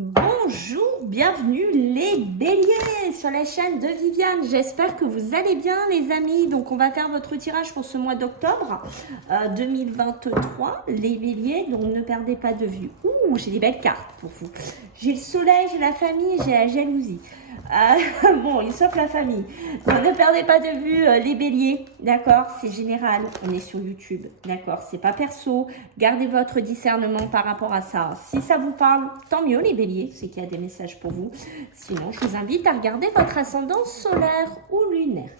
Bonjour, bienvenue les béliers sur la chaîne de Viviane. J'espère que vous allez bien les amis. Donc on va faire votre tirage pour ce mois d'octobre 2023, les béliers. Donc ne perdez pas de vue. Ouh, j'ai des belles cartes pour vous. J'ai le soleil, j'ai la famille, j'ai la jalousie. Bon, sauf la famille. Donc, ne perdez pas de vue les béliers, d'accord? C'est général, on est sur YouTube, d'accord? C'est pas perso. Gardez votre discernement par rapport à ça. Si ça vous parle, tant mieux les béliers, c'est qu'il y a des messages pour vous. Sinon, je vous invite à regarder votre ascendance solaire ou lunaire.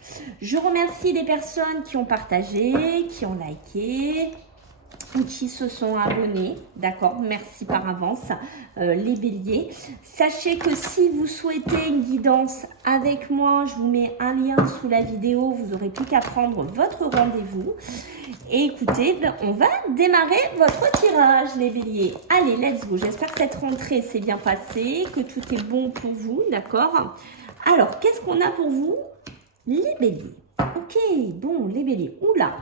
Je remercie les personnes qui ont partagé, qui ont liké, qui se sont abonnés, d'accord, merci par avance les béliers. Sachez que si vous souhaitez une guidance avec moi, je vous mets un lien sous la vidéo, vous n'aurez plus qu'à prendre votre rendez-vous. Et écoutez, on va démarrer votre tirage les béliers. Allez, let's go, j'espère que cette rentrée s'est bien passée, que tout est bon pour vous, d'accord. Alors, qu'est-ce qu'on a pour vous les béliers? Ok, bon, les béliers, oula.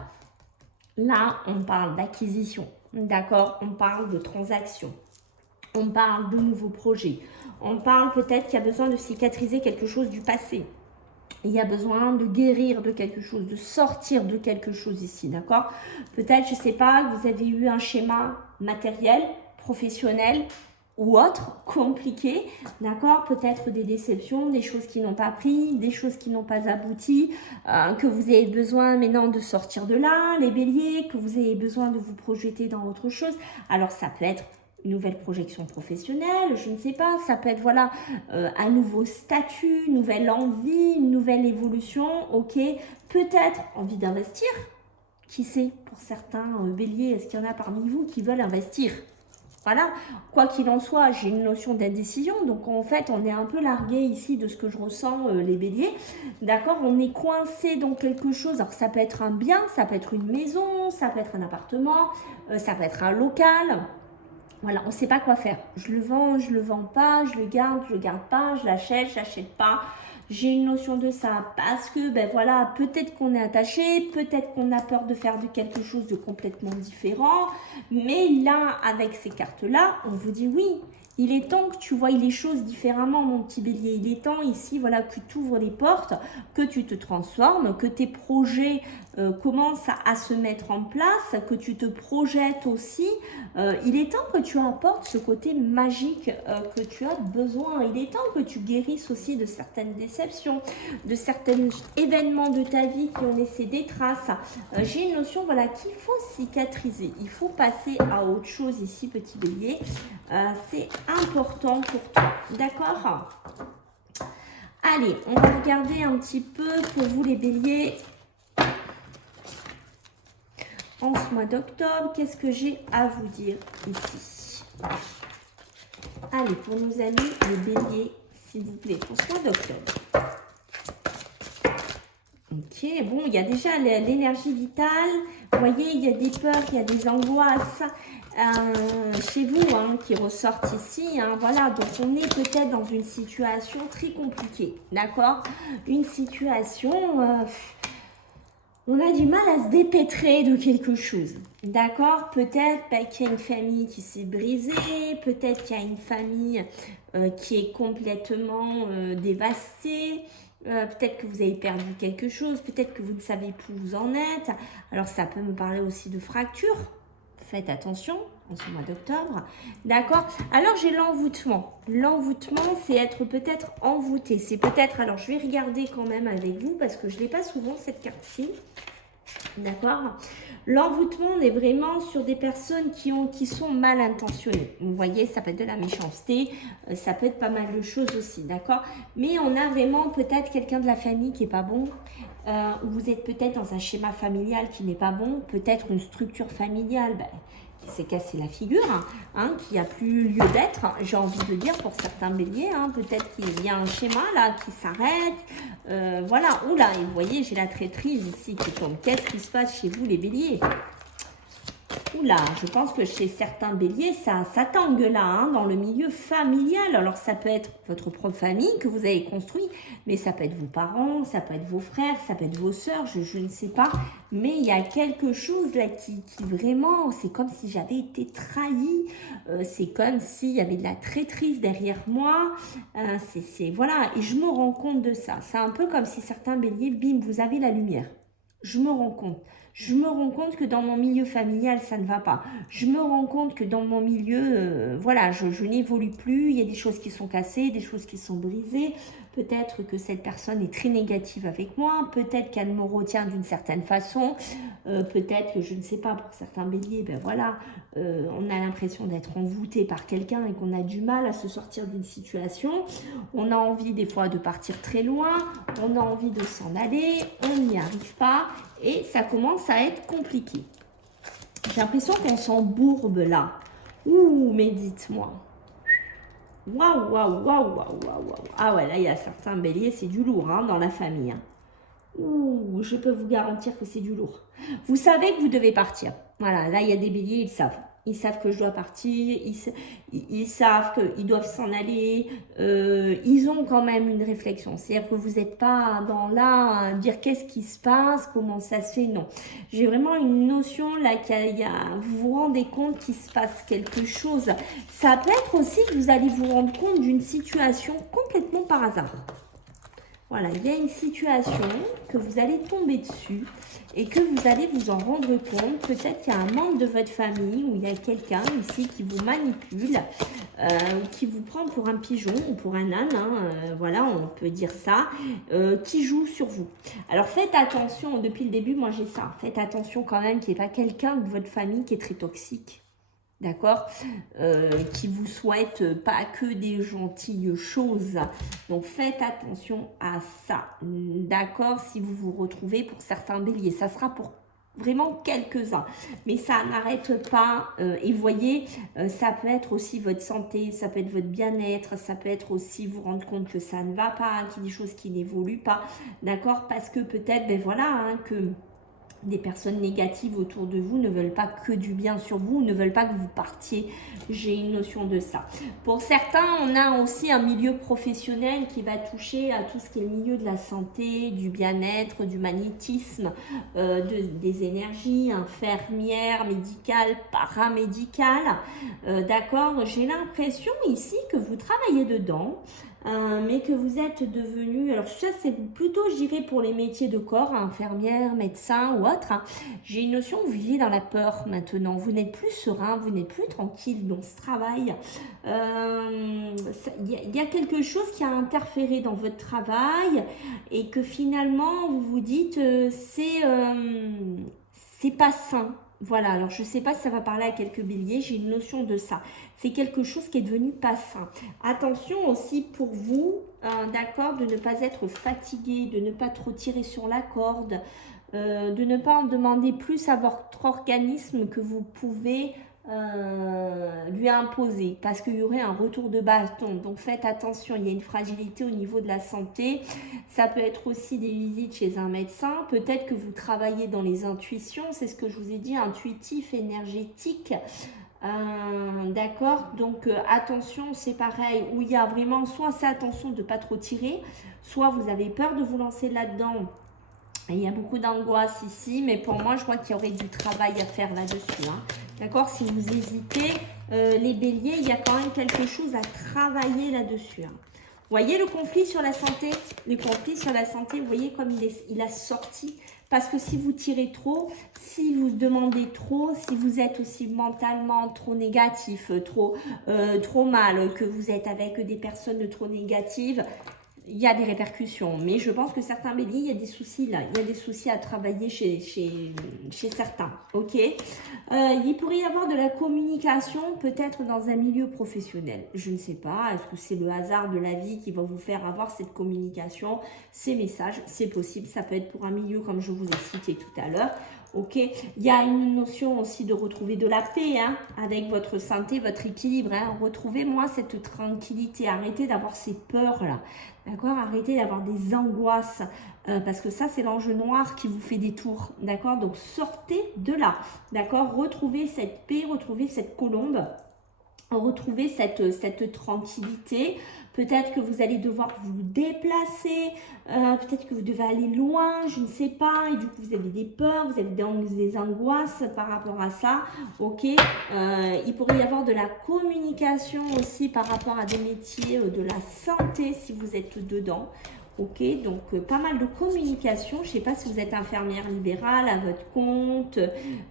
Là, on parle d'acquisition, d'accord? On parle de transaction, on parle de nouveaux projets, on parle peut-être qu'il y a besoin de cicatriser quelque chose du passé. Il y a besoin de guérir de quelque chose, de sortir de quelque chose ici, d'accord? Peut-être, je ne sais pas, vous avez eu un schéma matériel, professionnel, ou autre, compliqué, d'accord? Peut-être des déceptions, des choses qui n'ont pas pris, des choses qui n'ont pas abouti, que vous avez besoin maintenant de sortir de là, les béliers, que vous avez besoin de vous projeter dans autre chose. Alors, ça peut être une nouvelle projection professionnelle, je ne sais pas, ça peut être, voilà, un nouveau statut, une nouvelle envie, une nouvelle évolution, ok? Peut-être envie d'investir, qui sait, pour certains béliers, est-ce qu'il y en a parmi vous qui veulent investir? Voilà, quoi qu'il en soit, j'ai une notion d'indécision, donc en fait, on est un peu largué ici de ce que je ressens, les béliers, d'accord? On est coincé dans quelque chose, alors ça peut être un bien, ça peut être une maison, ça peut être un appartement, ça peut être un local, voilà, on ne sait pas quoi faire. Je le vends pas, je le garde pas, je l'achète pas. J'ai une notion de ça parce que, ben voilà, peut-être qu'on est attaché, peut-être qu'on a peur de faire de quelque chose de complètement différent. Mais là, avec ces cartes-là, on vous dit oui. Il est temps que tu vois les choses différemment, mon petit bélier. Il est temps ici, voilà, que tu ouvres les portes, que tu te transformes, que tes projets commencent à se mettre en place, que tu te projettes aussi. Il est temps que tu apportes ce côté magique que tu as besoin. Il est temps que tu guérisses aussi de certaines déceptions, de certains événements de ta vie qui ont laissé des traces. J'ai une notion, voilà, qu'il faut cicatriser. Il faut passer à autre chose ici, petit bélier. C'est important pour toi, d'accord? Allez, on va regarder un petit peu pour vous les béliers en ce mois d'octobre. Qu'est-ce que j'ai à vous dire ici? Allez, pour nos amis les béliers, s'il vous plaît, pour ce mois d'octobre. Ok, bon, il y a déjà l'énergie vitale. Vous voyez, il y a des peurs, il y a des angoisses chez vous qui ressortent ici. Voilà, donc on est peut-être dans une situation très compliquée, d'accord? Une situation, on a du mal à se dépêtrer de quelque chose, d'accord? Peut-être qu'il y a une famille qui s'est brisée, peut-être qu'il y a une famille qui est complètement dévastée. Peut-être que vous avez perdu quelque chose, peut-être que vous ne savez plus où vous en êtes. Alors, ça peut me parler aussi de fracture. Faites attention en ce mois d'octobre. D'accord? Alors, j'ai l'envoûtement. L'envoûtement, c'est être peut-être envoûté. C'est peut-être... Alors, je vais regarder quand même avec vous parce que je ne l'ai pas souvent, cette carte-ci. D'accord? L'envoûtement, on est vraiment sur des personnes qui sont mal intentionnées. Vous voyez, ça peut être de la méchanceté, ça peut être pas mal de choses aussi, d'accord? Mais on a vraiment peut-être quelqu'un de la famille qui n'est pas bon, ou vous êtes peut-être dans un schéma familial qui n'est pas bon, peut-être une structure familiale qui s'est cassée la figure, qui n'a plus lieu d'être, j'ai envie de dire pour certains béliers, peut-être qu'il y a un schéma là qui s'arrête, voilà, oula, et vous voyez, j'ai la traîtrise ici qui tombe. Qu'est-ce qui se passe chez vous les béliers? Oula, je pense que chez certains béliers, ça tangue là, hein, dans le milieu familial. Alors, ça peut être votre propre famille que vous avez construit, mais ça peut être vos parents, ça peut être vos frères, ça peut être vos sœurs, je ne sais pas. Mais il y a quelque chose là qui vraiment, c'est comme si j'avais été trahie. C'est comme s'il y avait de la traîtrise derrière moi. Voilà, et je me rends compte de ça. C'est un peu comme si certains béliers, bim, vous avez la lumière. Je me rends compte. Je me rends compte que dans mon milieu familial, ça ne va pas. Je me rends compte que dans mon milieu, voilà, je n'évolue plus. Il y a des choses qui sont cassées, des choses qui sont brisées. Peut-être que cette personne est très négative avec moi. Peut-être qu'elle me retient d'une certaine façon. Peut-être que je ne sais pas, pour certains béliers, ben voilà, on a l'impression d'être envoûté par quelqu'un et qu'on a du mal à se sortir d'une situation. On a envie des fois de partir très loin. On a envie de s'en aller. On n'y arrive pas. Et ça commence à être compliqué. J'ai l'impression qu'on s'embourbe là. Ouh, mais dites-moi. Waouh, waouh, waouh, waouh, waouh, waouh. Ah ouais, là, il y a certains béliers, c'est du lourd hein, dans la famille. Hein. Ouh, je peux vous garantir que c'est du lourd. Vous savez que vous devez partir. Voilà, là, il y a des béliers, ils savent. Ils savent que je dois partir, ils savent qu'ils doivent s'en aller. Ils ont quand même une réflexion. C'est-à-dire que vous n'êtes pas dans là à dire qu'est-ce qui se passe, comment ça se fait. Non. J'ai vraiment une notion là vous vous rendez compte qu'il se passe quelque chose. Ça peut être aussi que vous allez vous rendre compte d'une situation complètement par hasard. Voilà, il y a une situation que vous allez tomber dessus et que vous allez vous en rendre compte. Peut-être qu'il y a un membre de votre famille ou il y a quelqu'un ici qui vous manipule, qui vous prend pour un pigeon ou pour un âne, hein, voilà, on peut dire ça, qui joue sur vous. Alors faites attention, depuis le début, moi j'ai ça. Faites attention quand même qu'il n'y ait pas quelqu'un de votre famille qui est très toxique. D'accord, qui vous souhaite pas que des gentilles choses. Donc faites attention à ça. D'accord, si vous vous retrouvez pour certains béliers, ça sera pour vraiment quelques-uns, mais ça n'arrête pas. Et voyez, ça peut être aussi votre santé, ça peut être votre bien-être, ça peut être aussi vous rendre compte que ça ne va pas, qu'il y a des choses qui n'évoluent pas. D'accord, parce que peut-être, ben voilà, hein, que des personnes négatives autour de vous ne veulent pas que du bien sur vous, ne veulent pas que vous partiez. J'ai une notion de ça. Pour certains, on a aussi un milieu professionnel qui va toucher à tout ce qui est le milieu de la santé, du bien-être, du magnétisme, des énergies, infirmière, médicale, paramédicale. D'accord, j'ai l'impression ici que vous travaillez dedans. Mais que vous êtes devenu, alors ça c'est plutôt je dirais pour les métiers de corps, infirmière, médecin ou autre, hein. J'ai une notion, vous vivez dans la peur maintenant, vous n'êtes plus serein, vous n'êtes plus tranquille dans ce travail, il y a quelque chose qui a interféré dans votre travail et que finalement vous vous dites c'est pas sain. Voilà, alors je ne sais pas si ça va parler à quelques béliers, j'ai une notion de ça. C'est quelque chose qui est devenu pas sain. Attention aussi pour vous, d'accord, de ne pas être fatigué, de ne pas trop tirer sur la corde, de ne pas en demander plus à votre organisme que vous pouvez lui imposer, parce qu'il y aurait un retour de bâton. Donc faites attention, il y a une fragilité au niveau de la santé. Ça peut être aussi des visites chez un médecin. Peut-être que vous travaillez dans les intuitions, c'est ce que je vous ai dit, intuitif, énergétique. D'accord, donc attention, c'est pareil, où il y a vraiment soit c'est attention de ne pas trop tirer, soit vous avez peur de vous lancer là-dedans. Il y a beaucoup d'angoisse ici, mais pour moi, je vois qu'il y aurait du travail à faire là-dessus. Hein. D'accord, si vous hésitez, les béliers, il y a quand même quelque chose à travailler là-dessus. Hein. Vous voyez le conflit sur la santé? Le conflit sur la santé, vous voyez comme il a sorti. Parce que si vous tirez trop, si vous demandez trop, si vous êtes aussi mentalement trop négatif, trop mal, que vous êtes avec des personnes trop négatives, il y a des répercussions. Mais je pense que certains béliers, il y a des soucis là. Il y a des soucis à travailler chez certains. Ok, il pourrait y avoir de la communication peut-être dans un milieu professionnel. Je ne sais pas. Est-ce que c'est le hasard de la vie qui va vous faire avoir cette communication, ces messages? C'est possible. Ça peut être pour un milieu comme je vous ai cité tout à l'heure. Ok, il y a une notion aussi de retrouver de la paix hein, avec votre santé, votre équilibre. Hein. Retrouvez-moi cette tranquillité. Arrêtez d'avoir ces peurs-là. D'accord? Arrêtez d'avoir des angoisses. Parce que ça, c'est l'ange noir qui vous fait des tours. D'accord? Donc, sortez de là. D'accord? Retrouvez cette paix, retrouvez cette colombe. Retrouvez cette tranquillité. Peut-être que vous allez devoir vous déplacer, peut-être que vous devez aller loin, je ne sais pas, et du coup vous avez des peurs, vous avez des angoisses par rapport à ça, ok. Il pourrait y avoir de la communication aussi par rapport à des métiers de la santé si vous êtes dedans. Ok, donc pas mal de communication. Je ne sais pas si vous êtes infirmière libérale à votre compte.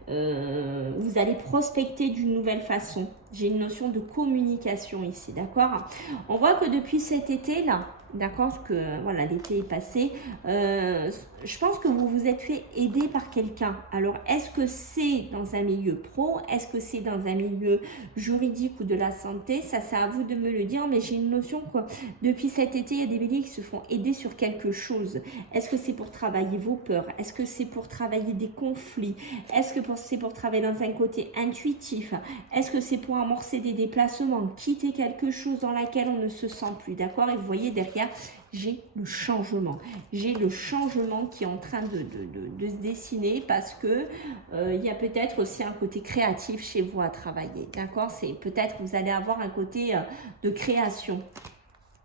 Vous allez prospecter d'une nouvelle façon. J'ai une notion de communication ici, d'accord? On voit que depuis cet été-là, d'accord, parce que voilà, l'été est passé, je pense que vous vous êtes fait aider par quelqu'un. Alors, est-ce que c'est dans un milieu pro? Est-ce que c'est dans un milieu juridique ou de la santé? Ça, c'est à vous de me le dire, mais j'ai une notion que depuis cet été, il y a des béliers qui se font aider sur quelque chose. Est-ce que c'est pour travailler vos peurs? Est-ce que c'est pour travailler des conflits? Est-ce que c'est pour travailler dans un côté intuitif? Est-ce que c'est pour amorcer des déplacements, quitter quelque chose dans laquelle on ne se sent plus, d'accord? Et vous voyez derrière, j'ai le changement. J'ai le changement qui est en train de se dessiner parce que il y a peut-être aussi un côté créatif chez vous à travailler, d'accord? C'est peut-être que vous allez avoir un côté de création.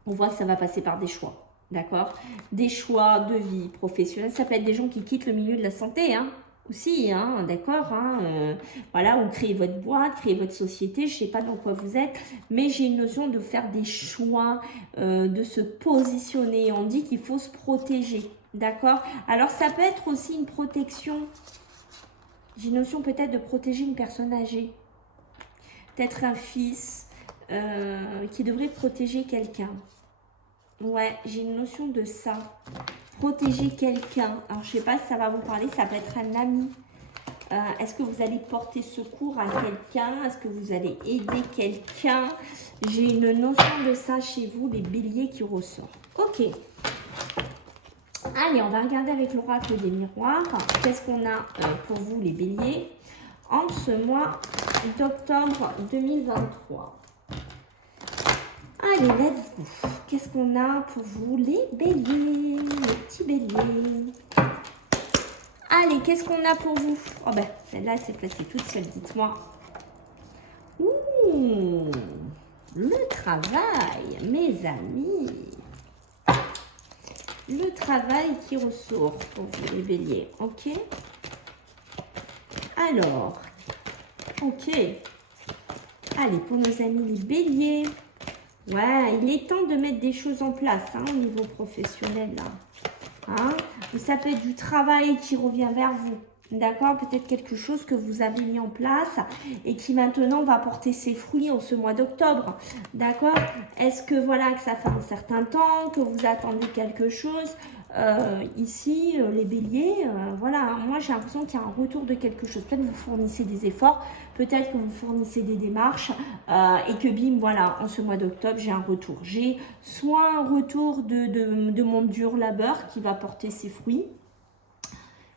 On voit que ça va passer par des choix, d'accord? Des choix de vie professionnelle. Ça peut être des gens qui quittent le milieu de la santé, hein? Aussi, hein, d'accord, hein, voilà, ou créer votre boîte, créer votre société, je ne sais pas dans quoi vous êtes, mais j'ai une notion de faire des choix, de se positionner. On dit qu'il faut se protéger, d'accord? Alors, ça peut être aussi une protection, j'ai une notion peut-être de protéger une personne âgée, peut-être un fils qui devrait protéger quelqu'un. Ouais, j'ai une notion de ça. Protéger quelqu'un. Alors, je ne sais pas si ça va vous parler. Ça peut être un ami. Est-ce que vous allez porter secours à quelqu'un? Est-ce que vous allez aider quelqu'un? J'ai une notion de ça chez vous, les béliers qui ressortent. Ok. Allez, on va regarder avec l'oracle des miroirs. Qu'est-ce qu'on a pour vous, les béliers, en ce mois d'octobre 2023? Allez, let's go. Qu'est-ce qu'on a pour vous, les béliers, les petits béliers? Allez, qu'est-ce qu'on a pour vous? Oh ben, celle-là, c'est placée toute seule, dites-moi. Ouh, le travail, mes amis. Le travail qui ressort pour vous, les béliers, ok? Alors, ok. Allez, pour nos amis les béliers. Ouais, il est temps de mettre des choses en place hein, au niveau professionnel. Là. Hein? Ça peut être du travail qui revient vers vous. D'accord? Peut-être quelque chose que vous avez mis en place et qui maintenant va porter ses fruits en ce mois d'octobre. D'accord? Est-ce que voilà que ça fait un certain temps, que vous attendez quelque chose? Ici, les béliers, voilà, moi j'ai l'impression qu'il y a un retour de quelque chose. Peut-être que vous fournissez des efforts, peut-être que vous fournissez des démarches et que bim, voilà, en ce mois d'octobre, j'ai un retour. J'ai soit un retour de mon dur labeur qui va porter ses fruits.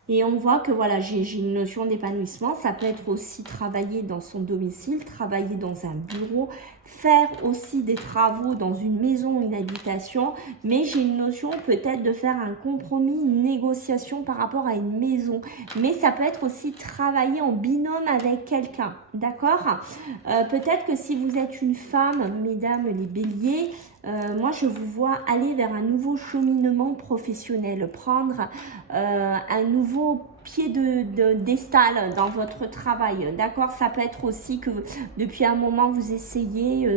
Et on voit que voilà, j'ai une notion d'épanouissement. Ça peut être aussi travailler dans son domicile, travailler dans un bureau, faire aussi des travaux dans une maison, une habitation. Mais j'ai une notion peut-être de faire un compromis, une négociation par rapport à une maison. Mais ça peut être aussi travailler en binôme avec quelqu'un. D'accord? Peut-être que si vous êtes une femme, mesdames les béliers, moi je vous vois aller vers un nouveau cheminement professionnel, prendre un nouveau pied d'estal dans votre travail, d'accord? Ça peut être aussi que depuis un moment vous essayez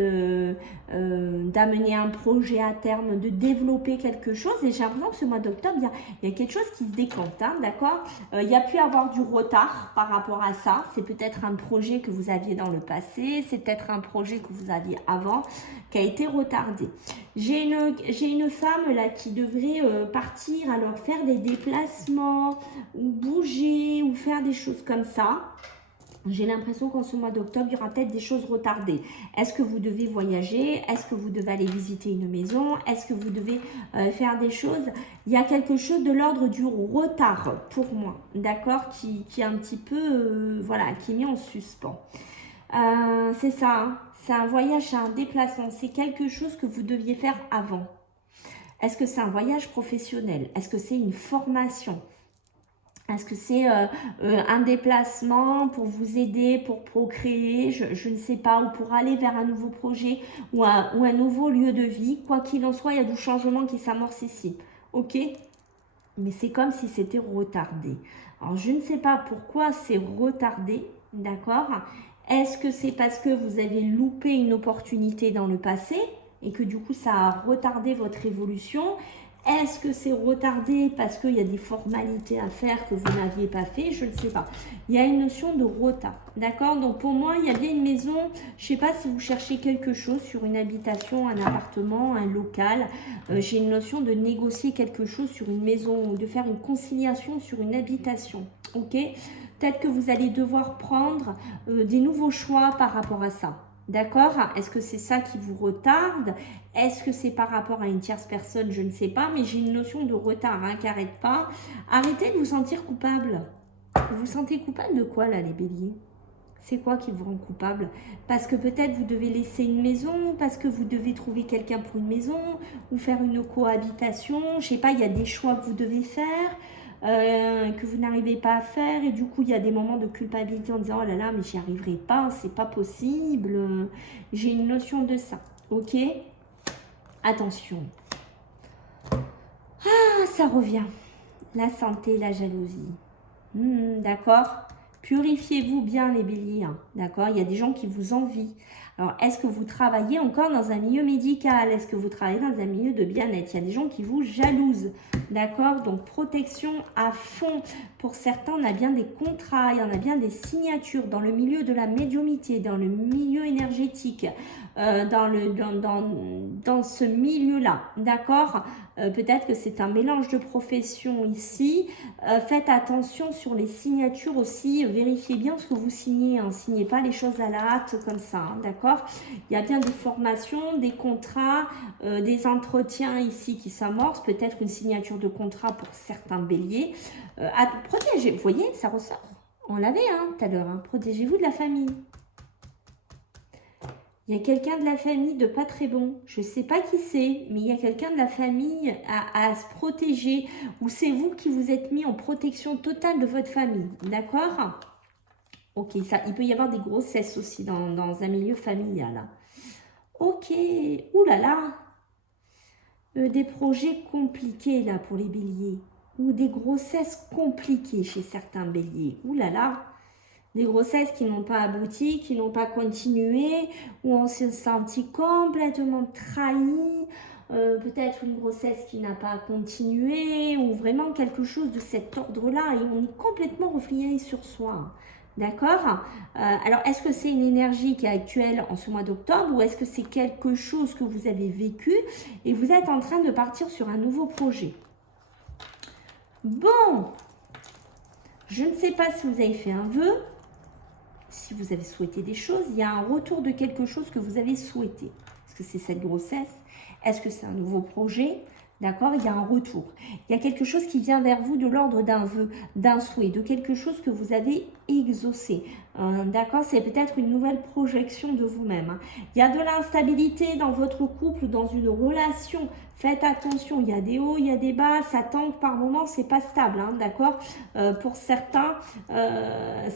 d'amener un projet à terme, de développer quelque chose et j'ai l'impression que ce mois d'octobre il y a quelque chose qui se décante, hein, d'accord? Il y a pu avoir du retard par rapport à ça, c'est peut-être un projet que vous aviez dans le passé, c'est peut-être un projet que vous aviez avant qui a été retardé. J'ai une femme là qui devrait partir, alors faire des déplacements ou bouger ou faire des choses comme ça. J'ai l'impression qu'en ce mois d'octobre, il y aura peut-être des choses retardées. Est-ce que vous devez voyager? Est-ce que vous devez aller visiter une maison? Est-ce que vous devez faire des choses? Il y a quelque chose de l'ordre du retard pour moi, d'accord, qui est un petit peu, voilà, qui est mis en suspens. C'est ça, hein. C'est un voyage, c'est un déplacement. C'est quelque chose que vous deviez faire avant. Est-ce que c'est un voyage professionnel? Est-ce que c'est une formation? Est-ce que c'est un déplacement pour vous aider, pour procréer, je ne sais pas, ou pour aller vers un nouveau projet ou un nouveau lieu de vie? Quoi qu'il en soit, il y a du changement qui s'amorce ici. Ok? Mais c'est comme si c'était retardé. Alors, je ne sais pas pourquoi c'est retardé, d'accord? Est-ce que c'est parce que vous avez loupé une opportunité dans le passé et que du coup, ça a retardé votre évolution? Est-ce que c'est retardé parce qu'il y a des formalités à faire que vous n'aviez pas fait? Je ne sais pas. Il y a une notion de retard. D'accord? Donc pour moi, il y a bien une maison. Je ne sais pas si vous cherchez quelque chose sur une habitation, un appartement, un local. J'ai une notion de négocier quelque chose sur une maison ou de faire une conciliation sur une habitation. Ok? Peut-être que vous allez devoir prendre des nouveaux choix par rapport à ça. D'accord? Est-ce que c'est ça qui vous retarde? Est-ce que c'est par rapport à une tierce personne? Je ne sais pas, mais j'ai une notion de retard hein, qui n'arrête pas. Arrêtez de vous sentir coupable. Vous vous sentez coupable de quoi là, les béliers? C'est quoi qui vous rend coupable? Parce que peut-être vous devez laisser une maison, parce que vous devez trouver quelqu'un pour une maison, ou faire une cohabitation. Je ne sais pas, il y a des choix que vous devez faire. Que vous n'arrivez pas à faire et du coup il y a des moments de culpabilité en disant oh là là mais j'y arriverai pas, c'est pas possible, j'ai une notion de ça, ok? Attention, ça revient, la santé, la jalousie, d'accord? Purifiez-vous bien les béliers, hein, d'accord? Il y a des gens qui vous envient. Alors, est-ce que vous travaillez encore dans un milieu médical? Est-ce que vous travaillez dans un milieu de bien-être? Il y a des gens qui vous jalousent, d'accord? Donc, protection à fond. Pour certains, on a bien des contrats, il y en a bien des signatures dans le milieu de la médiumnité, dans le milieu énergétique, dans ce milieu-là, d'accord? Peut-être que c'est un mélange de professions ici. Faites attention sur les signatures aussi. Vérifiez bien ce que vous signez. Hein. Signez pas les choses à la hâte comme ça, hein, d'accord? Il y a bien des formations, des contrats, des entretiens ici qui s'amorcent. Peut-être une signature de contrat pour certains béliers. Protégez, vous voyez, ça ressort. On l'avait hein, tout à l'heure. Hein. Protégez-vous de la famille. Il y a quelqu'un de la famille de pas très bon. Je ne sais pas qui c'est, mais il y a quelqu'un de la famille à se protéger. Ou c'est vous qui vous êtes mis en protection totale de votre famille. D'accord? Ok, ça, il peut y avoir des grossesses aussi dans un milieu familial. Ok, ouh là là. Des projets compliqués là pour les béliers. Ou des grossesses compliquées chez certains béliers. Ouh là là. Des grossesses qui n'ont pas abouti, qui n'ont pas continué, où on s'est senti complètement trahi, peut-être une grossesse qui n'a pas continué, ou vraiment quelque chose de cet ordre-là, et on est complètement reflété sur soi. D'accord? Alors, est-ce que c'est une énergie qui est actuelle en ce mois d'octobre, ou est-ce que c'est quelque chose que vous avez vécu, et vous êtes en train de partir sur un nouveau projet? Bon, je ne sais pas si vous avez fait un vœu, si vous avez souhaité des choses, il y a un retour de quelque chose que vous avez souhaité. Est-ce que c'est cette grossesse? Est-ce que c'est un nouveau projet? D'accord? Il y a un retour. Il y a quelque chose qui vient vers vous de l'ordre d'un vœu, d'un souhait, de quelque chose que vous avez exaucé. D'accord? C'est peut-être une nouvelle projection de vous-même. Hein. Il y a de l'instabilité dans votre couple, dans une relation. Faites attention, il y a des hauts, il y a des bas, ça tangue par moments, c'est pas stable, hein, d'accord? Pour certains,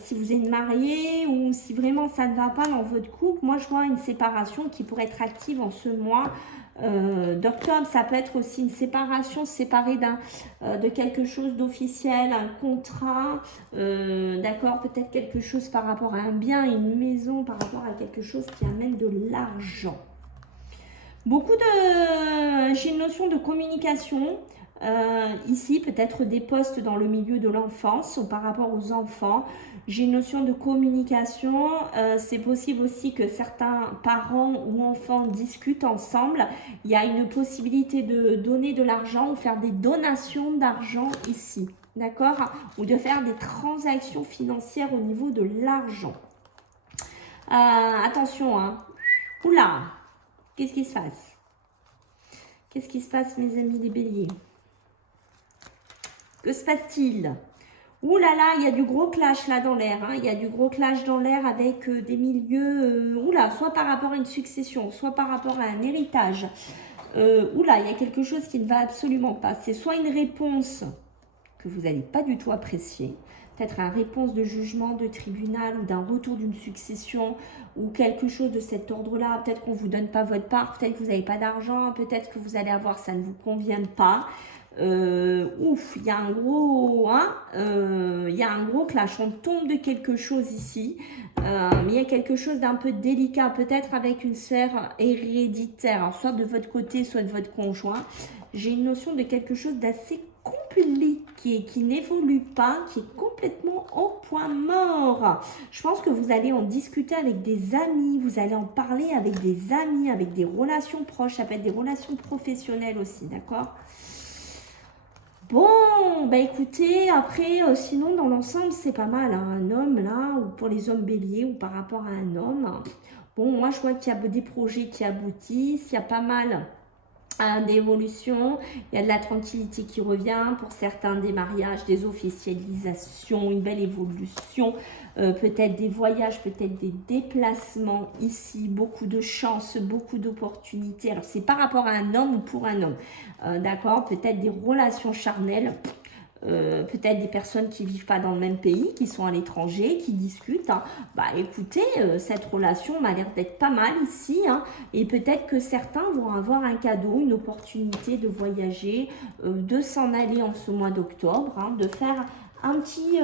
si vous êtes marié ou si vraiment ça ne va pas dans votre couple, moi je vois une séparation qui pourrait être active en ce mois d'octobre. Ça peut être aussi une séparation, séparée de quelque chose d'officiel, un contrat, d'accord? Peut-être quelque chose par rapport à un bien, une maison, par rapport à quelque chose qui amène de l'argent. J'ai une notion de communication, ici peut-être des postes dans le milieu de l'enfance ou par rapport aux enfants. J'ai une notion de communication, c'est possible aussi que certains parents ou enfants discutent ensemble. Il y a une possibilité de donner de l'argent ou faire des donations d'argent ici, d'accord? Ou de faire des transactions financières au niveau de l'argent. Attention, hein. Oula, qu'est-ce qui se passe? Qu'est-ce qui se passe, mes amis les béliers? Que se passe-t-il? Ouh là là, il y a du gros clash là dans l'air. Hein. Il y a du gros clash dans l'air avec des milieux, oula, soit par rapport à une succession, soit par rapport à un héritage. Oula, il y a quelque chose qui ne va absolument pas. C'est soit une réponse que vous n'allez pas du tout apprécier, peut-être une réponse de jugement, de tribunal ou d'un retour d'une succession ou quelque chose de cet ordre-là. Peut-être qu'on ne vous donne pas votre part, peut-être que vous n'avez pas d'argent, peut-être que vous allez avoir, ça ne vous convient pas. Ouf, il y a un gros, hein, il y a un gros clash. On tombe de quelque chose ici, mais il y a quelque chose d'un peu délicat, peut-être avec une sphère héréditaire, alors soit de votre côté, soit de votre conjoint. J'ai une notion de quelque chose d'assez compliqué, qui n'évolue pas, qui est complètement au point mort. Je pense que vous allez en discuter avec des amis, vous allez en parler avec des amis, avec des relations proches, ça peut être des relations professionnelles aussi, d'accord ? Bon, bah écoutez, après, sinon dans l'ensemble, c'est pas mal, hein, un homme là, ou pour les hommes béliers, ou par rapport à un homme. Bon, moi je vois qu'il y a des projets qui aboutissent, il y a pas mal d'évolution, il y a de la tranquillité qui revient, pour certains des mariages, des officialisations, une belle évolution, peut-être des voyages, peut-être des déplacements ici, beaucoup de chance, beaucoup d'opportunités. Alors c'est par rapport à un homme ou pour un homme, d'accord, peut-être des relations charnelles, peut-être des personnes qui ne vivent pas dans le même pays, qui sont à l'étranger, qui discutent. Hein. Bah écoutez, cette relation m'a l'air d'être pas mal ici. Hein, et peut-être que certains vont avoir un cadeau, une opportunité de voyager, de s'en aller en ce mois d'octobre, hein, de faire un petit...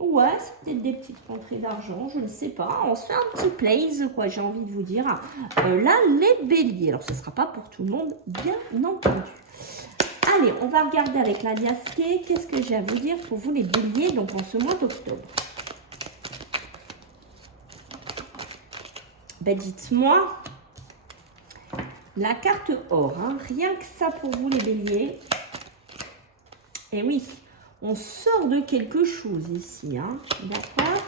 ouais, c'est peut-être des petites rentrées d'argent, je ne sais pas. On se fait un petit plaise, quoi, j'ai envie de vous dire. Là, les béliers. Alors, ce ne sera pas pour tout le monde, bien entendu. Allez, on va regarder avec la diasquée. Qu'est-ce que j'ai à vous dire pour vous les béliers, donc en ce mois d'octobre? Ben dites-moi, la carte or, hein, rien que ça pour vous les béliers. Et oui, on sort de quelque chose ici, hein, d'accord?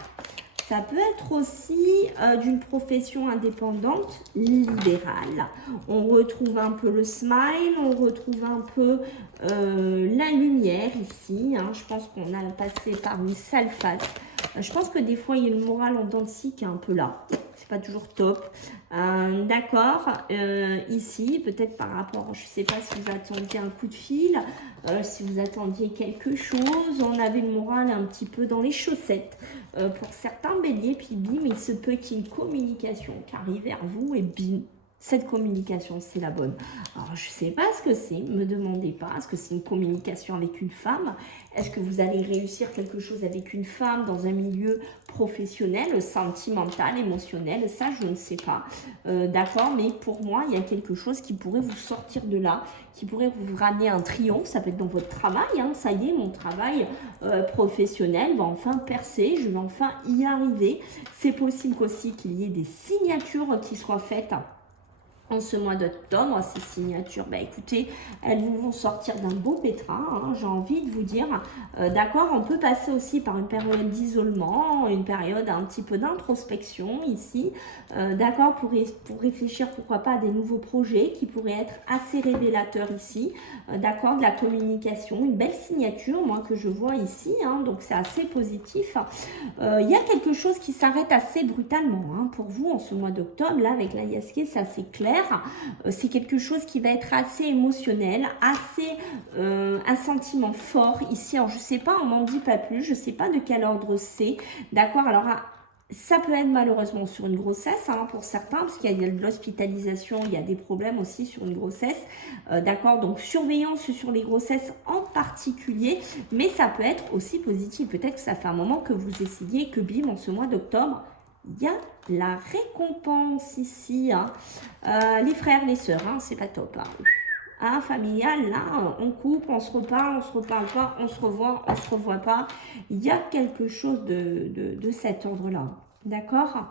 Ça peut être aussi d'une profession indépendante libérale. On retrouve un peu le smile, on retrouve un peu la lumière ici. Hein. Je pense qu'on a passé par une sale phase. Je pense que des fois, il y a le moral en dents de scie qui est un peu là. C'est pas toujours top. D'accord. Ici, peut-être par rapport, je ne sais pas si vous attendiez un coup de fil, si vous attendiez quelque chose. On avait le moral un petit peu dans les chaussettes. Pour certains béliers, puis bim, il se peut qu'il y ait une communication qui arrive vers vous et bim, cette communication, c'est la bonne. Alors, je ne sais pas ce que c'est, ne me demandez pas. Est-ce que c'est une communication avec une femme? Est-ce que vous allez réussir quelque chose avec une femme dans un milieu professionnel, sentimental, émotionnel? Ça, je ne sais pas. D'accord, mais pour moi, il y a quelque chose qui pourrait vous sortir de là, qui pourrait vous ramener un triomphe. Ça peut être dans votre travail. Hein. Ça y est, mon travail professionnel va enfin percer. Je vais enfin y arriver. C'est possible aussi qu'il y ait des signatures qui soient faites en ce mois d'octobre. Ces signatures, bah écoutez, elles vous vont sortir d'un beau pétrin, hein, j'ai envie de vous dire. D'accord, on peut passer aussi par une période d'isolement, une période un petit peu d'introspection ici. D'accord, pour réfléchir pourquoi pas à des nouveaux projets qui pourraient être assez révélateurs ici. D'accord, de la communication, une belle signature, moi, que je vois ici. Hein, donc, c'est assez positif. Il y a quelque chose qui s'arrête assez brutalement hein, pour vous en ce mois d'octobre. Là, avec la Yaské, c'est assez clair. C'est quelque chose qui va être assez émotionnel, assez un sentiment fort ici. Alors, je ne sais pas, on m'en dit pas plus, je ne sais pas de quel ordre c'est. D'accord, alors ça peut être malheureusement sur une grossesse hein, pour certains, parce qu'il y a de l'hospitalisation, il y a des problèmes aussi sur une grossesse. D'accord, donc surveillance sur les grossesses en particulier, mais ça peut être aussi positif. Peut-être que ça fait un moment que vous essayez, que bim, en ce mois d'octobre, il y a la récompense ici. Hein. Les frères, les sœurs, hein, c'est pas top. Hein. Hein, familial, là, on coupe, on se reparle pas, on se revoit, on se revoit pas. Il y a quelque chose de cet ordre-là. D'accord?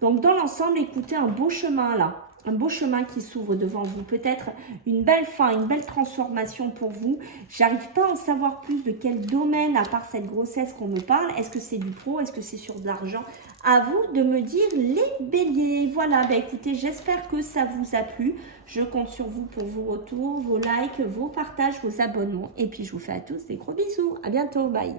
Donc, dans l'ensemble, écoutez, un beau chemin là. Un beau chemin qui s'ouvre devant vous. Peut-être une belle fin, une belle transformation pour vous. J'arrive pas à en savoir plus de quel domaine, à part cette grossesse qu'on me parle. Est-ce que c'est du pro? Est-ce que c'est sur de l'argent? À vous de me dire les béliers. Voilà, bah écoutez, j'espère que ça vous a plu. Je compte sur vous pour vos retours, vos likes, vos partages, vos abonnements. Et puis, je vous fais à tous des gros bisous. À bientôt. Bye.